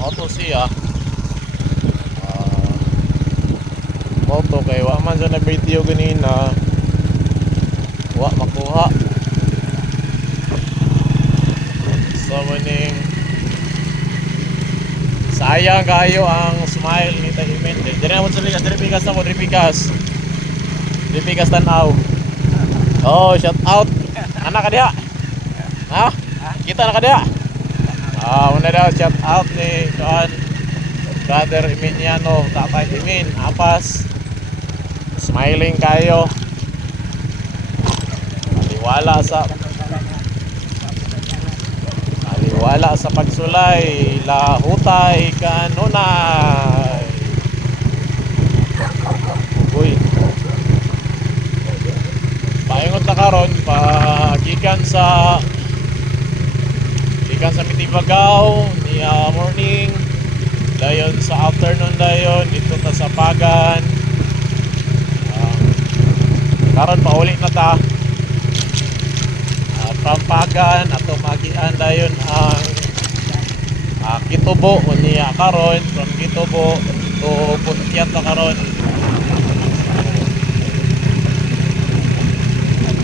Moto siya. Moto kay wa man sa nag-video ganina. Wa makuha. So maning sayang kayo ang smile ni Tahimen. Dire na mo sa ligas, Dire pikas tanaw. Oh, shout out. Anak ka diha. Ha? Kita na ka diha. Muna daw shout out ni Brother Emiliano, Tatay Emin, Apas. Smiling kayo. Aliwala sa pagsulay, lahutay kanunay. Uy. Paingon ta karon pagikan sa Mitibagaw niya morning dayon sa afternoon dayon dito ta sa Pagan. Karon pauli na ta from Pagan ato magian dayon ang Kitubo niya karon from Kitubo to Puntian ta karon.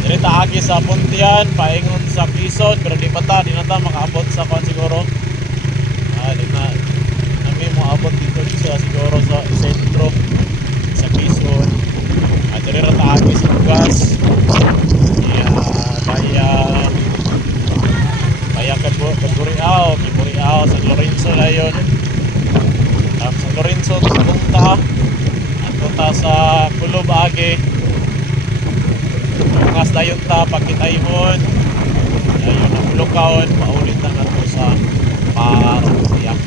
Dili ta agi sa Puntian paingon sa Quezon pero di na ta makaabot sa kon siguro. Di na nami mo abot dito sa siguro sa sentro sa Quezon. Dili ra ta agi sa Tugas. Baya Kiburiao sa Lorenzo dayon. Sa Lorenzo punta ato ta sa Kulob agi. Ngas dayon ta pagkitaymon dayon ang Lukaon paulit na nato sa Parokyak.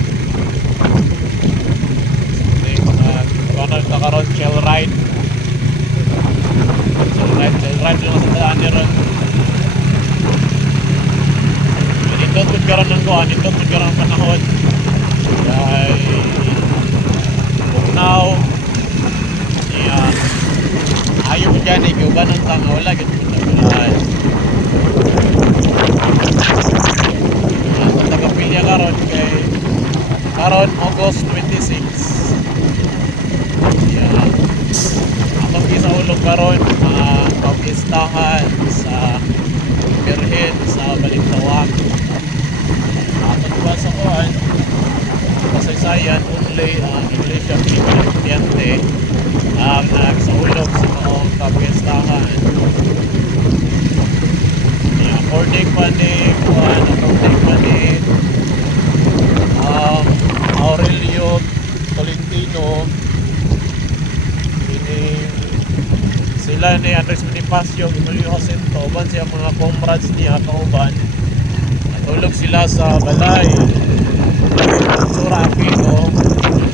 Kanan ta karon trail ride lang sa daan niya ron. Ito tun karon ng kuhan, ito tun karon ng panahon kay now ayaw mo dyan ikiuban ng tanga wala gito nagulahan. Ang tagapilya karon kay karon August 26. Atong isa ulog karon pag-istahan sa Birhen sa Balintawak. Atong ba sa kuhan kasaysayan only ang Iglesia Pilipinante ang nagsaulog sa noong pag-istahan. According pa ni Aurelio Tolentino, sila ni Andres Bonifacio, Emilio Jacinto, uban siya mga comrades niya kauban. Natulog sila sa balay Sura Aquino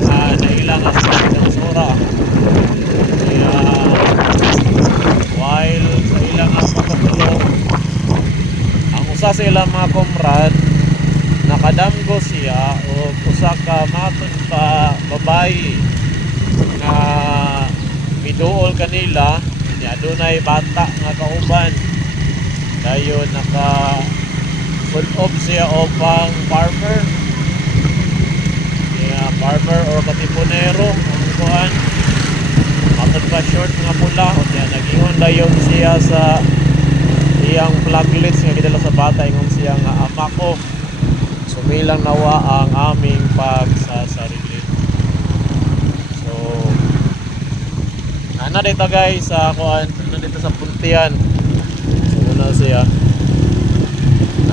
na ilangan sila ng Sura. Kaya while sa ilangan pagkatulog ang usa sa ilang mga comrade nakadamgo siya o usa ka matod pa babae na miduol kanila niya adunay bata nga kauban dayon naka full off siya o pang farmer farmer or katipunero ang kuhan matod pa short nga pula o kaya nag-ingon dayon siya sa iyang flaglets nga gidala sa bata ingon siya nga ama ko sumilang nawa ang aming pagsasarili. So ana dito guys sa kuan ana dito sa Puntian. So muna siya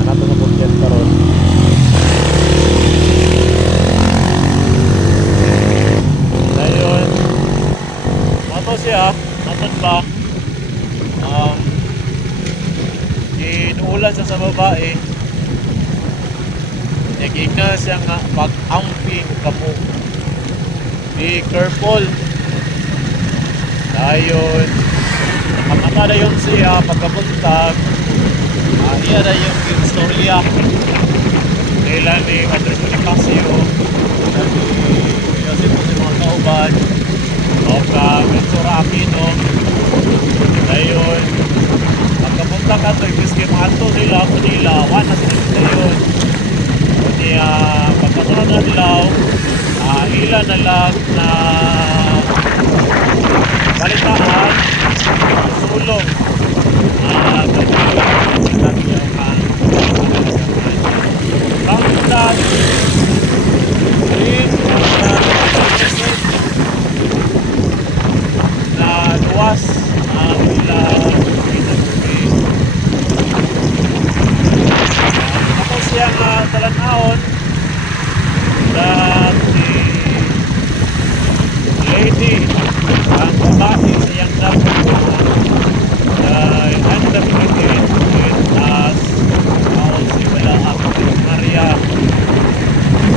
ana to sa Puntian karon. Dayon ato siya natod ba inuulan siya sa babae nagigna siya nga pag-amping kamo be careful dayon nakamata na yun siya pagkabuntag iya na yung istorya nila ni Andres Bonifacio kasi po si mga kauban o ka-Sura Aquino dayon pagkabuntag ka ito ibis kay mga ato nila Manila wana sila dayon niya pagka kasunod na adlaw, ilan na lang na balitaan, sulong, Kauntan, na luwas ang ilang pinagpili. Ako siyang talanahon that lady, ang babae siyang dapat ay undefeated with us all si Wala Akit Maria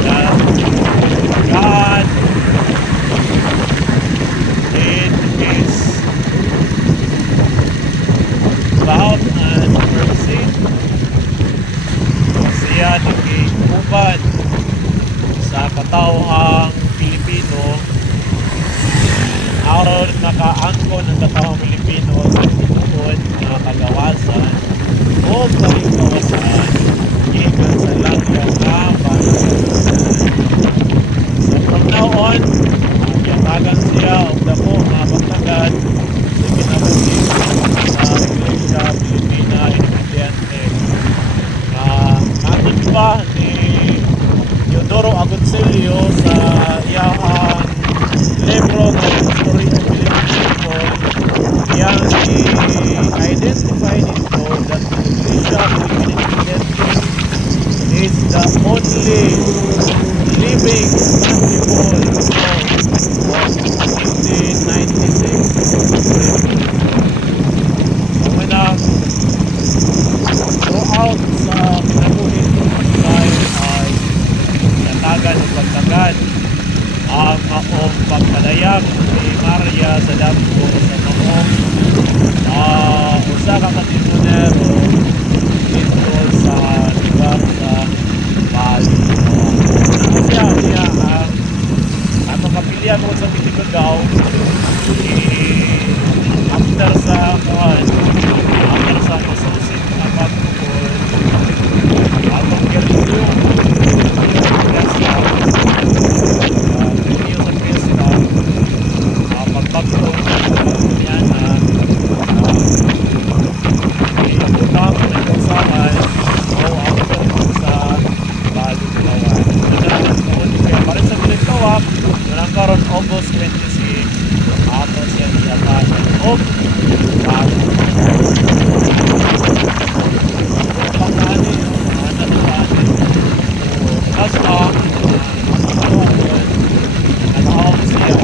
that God in His love and mercy siya nag-iuban sa katawang Pilipino aron nakaangkon ang katawang Pilipino sa tinuod na kagawasan o kaligawasan gikan sa langyaw na banhagan. So from now on, yatagan siya og dako nga pagtagad sa kinabuhi sa Iglesia Pilipina Independiente. Natin pa ni Teodoro Agoncillo sa iyang libro ng History of Philippine People, yang i-identify nito that the Iglesia Philippine Independiente is the only living tangible of 1896. Kamanang throughout sa kinabuhin ay natagan ng pagtagad ang maong pagpadayag ni Maria sa Damgo sa maong usa ka katipunero dito sa lugar sa Bali. Siya ang atong kapilian mo sa Piligagaw after sa masusit na pagkukul atong gertilyo pagpagpag niya na utang na kausahan o ang pagpag sa Bali Kalawan. Kaya pa rin sa Bilintawak, nangkaroon August 26, ato siya iyatasan o Bali. Pagkani, mga natuwani, basta, nakahawag siya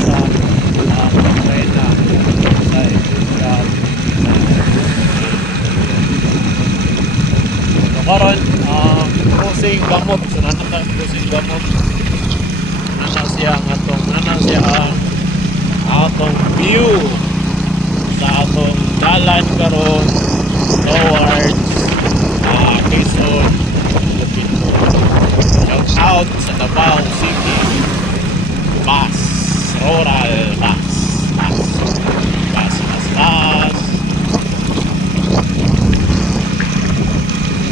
sa pagkaina sa Iglesia Pilipina. So karon, cruising gamot, so nanatang cruising gamot, nana siya ang atong view sa atong dalan karon towards Quezon, Philippines. Shout out sa Davao City Bus Rural